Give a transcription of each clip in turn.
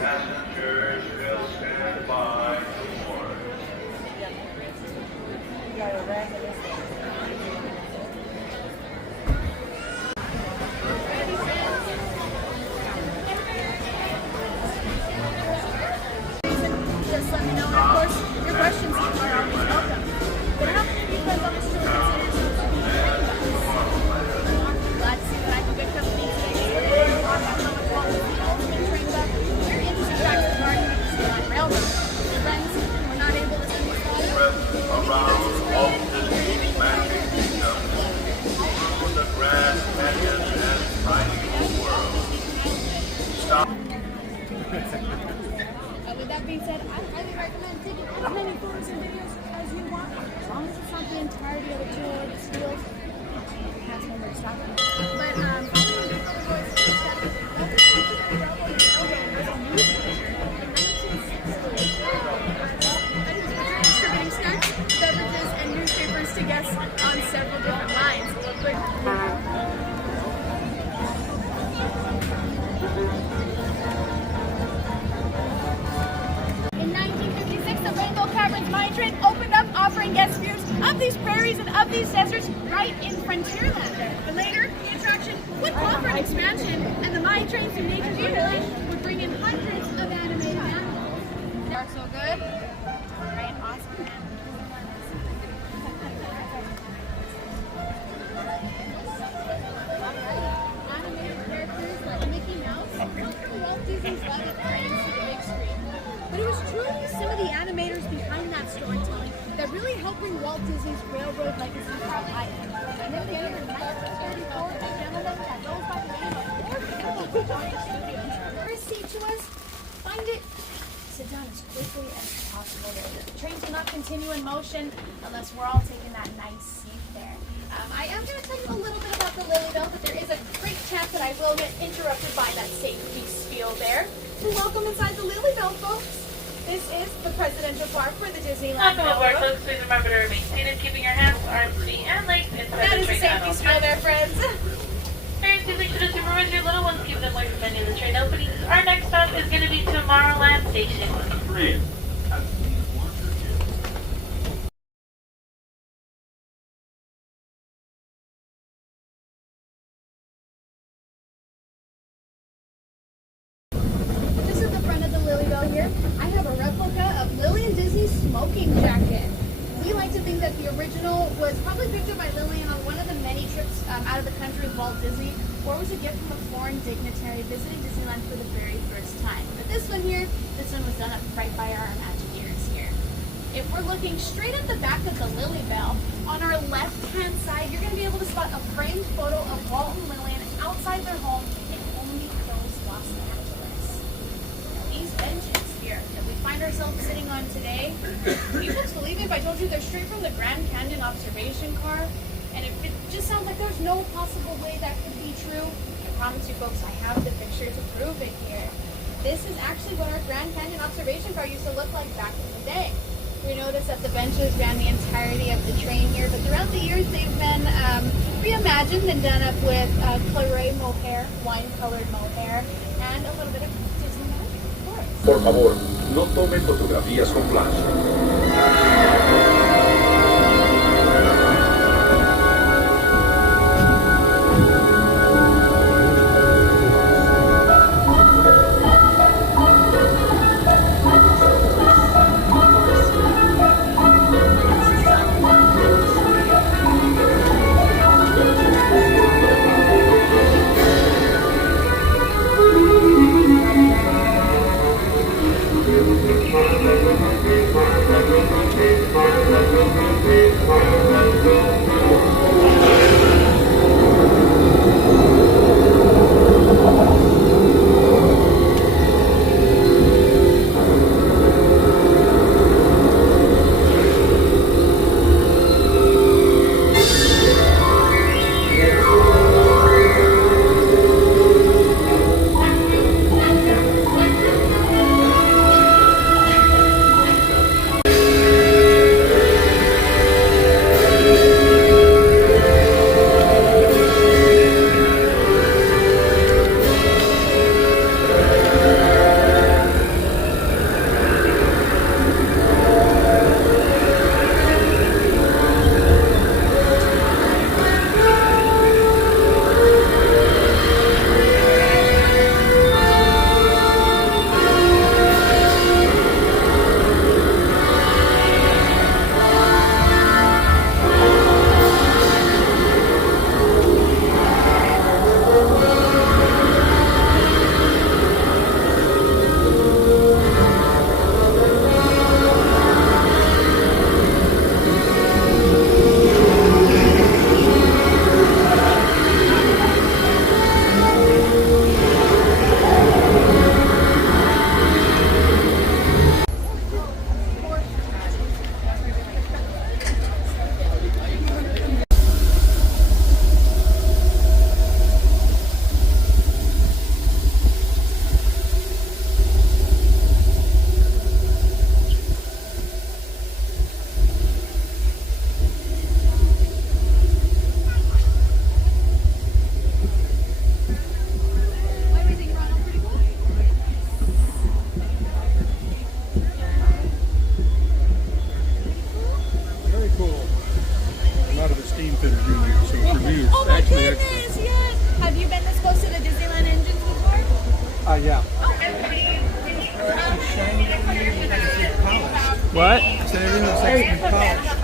Passengers will stand by for just let me know. And of course, your questions are always welcome. But how many of you guys on the street consider yourselves to be train buffs? Glad to see that I can get company today. Today, we're talking about how much Walt Disney ultimate train buff. Very interesting facts regarding the Disneyland Railroad. Friends, we're not able to see this live. around Walt Disney's Magic Kingdom, through the Grand Canyon and Triangle World. Stop. With that being said, I highly recommend taking as many photos and videos as you want, as long as it's not the entirety of the tour or the spiels. That's when we're stopping. But all the other boys that distributing snacks, beverages, and newspapers to guests on several different lines. In 1956, the Rainbow Caverns mine train opened up, offering guest views of these prairies and of these deserts right in Frontierland. But later, the attraction would call for an expansion, and the mine train through Nature's Wonderland would bring in hundreds of animated animals. Are so good? Right, awesome. Animated characters like Mickey Mouse helped Walt Disney's love of trains to the big screen. But it was truly some of the animators behind that storytelling that really helped bring Walt Disney's railroad legacy to life. And then again in 1934, a gentleman that goes by the name of Ford Giant Studios. First seat to us, find it, sit down as quickly as possible. The trains will not continue in motion unless we're all taking that nice seat there. I am going to tell you a little bit about the Lily Bell, but there is a great chance that I will get interrupted by that safety spiel there. So welcome inside the Lily Bell, folks. This is the presidential park for the Disneyland Welcome aboard, Railroad. folks. Please remember to remain seated, keeping your hands, arms, feet, and legs inside That the is a train at safety all spiel times. there, friends. Parents, please make sure to supervise your little ones. Keep them away from any of the train openings. Our next stop is going to be Tomorrowland Station. Train. This is the front of the Lily Bell here. I have a replica of Lillian Disney's smoking jacket. We like to think that the original was probably picked up by Lillian on one of the many trips out of the country with Walt Disney, or was a gift from a foreign dignitary visiting Disneyland for the very first time. But this one here, this one was done up right by our Imagineers here. If we're looking straight at the back of the Lily Bell, on our left-hand side, you're going to be able to spot a framed photo of Walt and Lillian outside their home in Homey Hills, Los Angeles. These benches here that we find ourselves sitting on today, you folks believe me if I told you they're straight from the Grand Canyon observation car? And it just sounds like there's no possible way that could be true. I promise you folks, I have the picture to prove it here. This is actually what our Grand Canyon observation car used to look like back in the day. We noticed that the benches ran the entirety of the train here, but throughout the years they've been reimagined and done up with claret mohair, wine-colored mohair, and a little bit of Disney magic, of course. Por favor, no tome fotografías con flash. Yeah. What? So everything looks like it's been polished.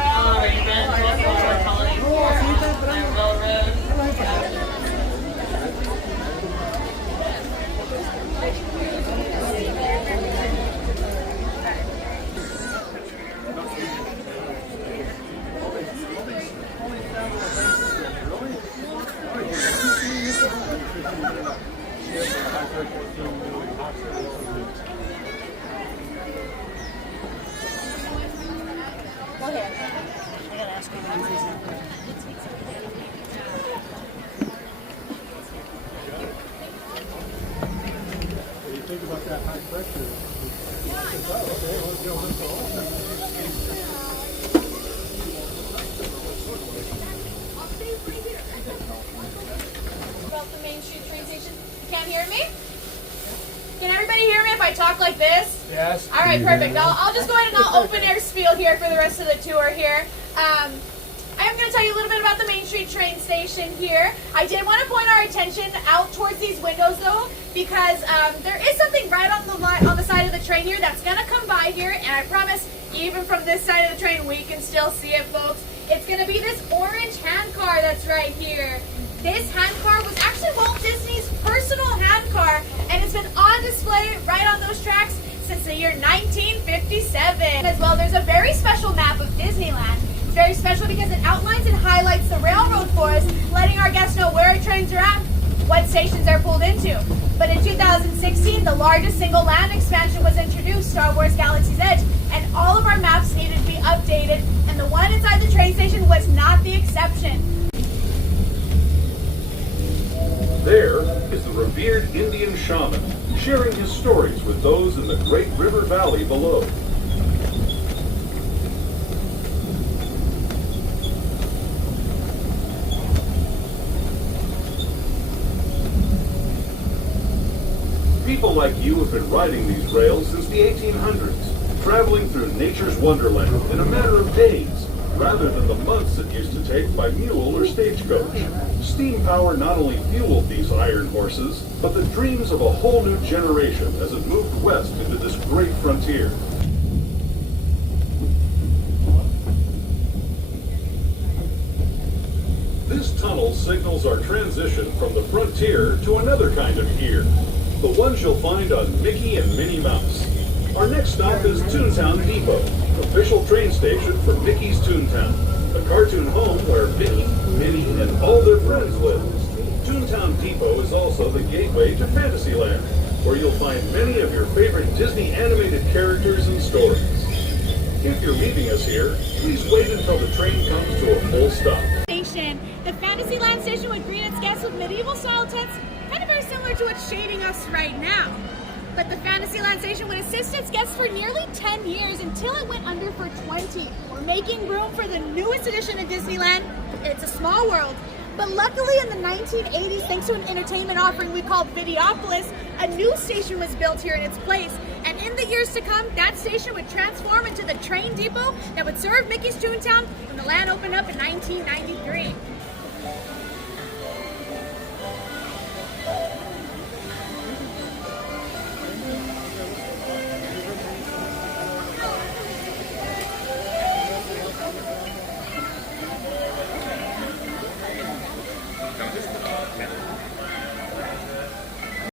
What do you think about that high pressure? About the Main Street train station. You can't hear me? Can everybody hear me if I talk like this? Yes. All right, perfect. I'll just go ahead and I'll open air spiel here for the rest of the tour here. I am going to tell you a little bit about the Main Street train station here. I did want to point our attention out towards these windows though, because there is something right on the side of the train here that's going to come by here, and I promise even from this side of the train we can still see it, folks. It's going to be this orange hand car that's right here. This hand car was actually Walt Disney's personal hand car, and it's been on display right on those tracks since the year 1957. As well, there's a very special map of Disneyland. It's very special because it outlines and highlights the railroad for us, letting our guests know where our trains are at, what stations they're pulled into. But in 2016, the largest single land expansion was introduced, Star Wars Galaxy's Edge, and all of our maps needed to be updated, and the one inside the train station was not the exception. There is the revered Indian shaman, sharing his stories with those in the great river valley below. People like you have been riding these rails since the 1800s, traveling through nature's wonderland in a matter of days, rather than the months it used to take by mule or stagecoach. Steam power not only fueled these iron horses, but the dreams of a whole new generation as it moved west into this great frontier. This tunnel signals our transition from the frontier to another kind of here, the ones you'll find on Mickey and Minnie Mouse. Our next stop is Toontown Depot, official train station for Mickey's Toontown, a cartoon home where Mickey, Minnie, and all their friends live. Toontown Depot is also the gateway to Fantasyland, where you'll find many of your favorite Disney animated characters and stories. If you're leaving us here, please wait until the train comes to a full stop. The Fantasyland station would greet its guests with medieval-style tents, kind of very similar to what's shading us right now. But the Fantasyland station would assist its guests for nearly 10 years until it went under for 20. We're making room for the newest edition of Disneyland. It's a small world. But luckily in the 1980s, thanks to an entertainment offering we called Videopolis, a new station was built here in its place. And in the years to come, that station would transform into the train depot that would serve Mickey's Toontown when the land opened up in 1993.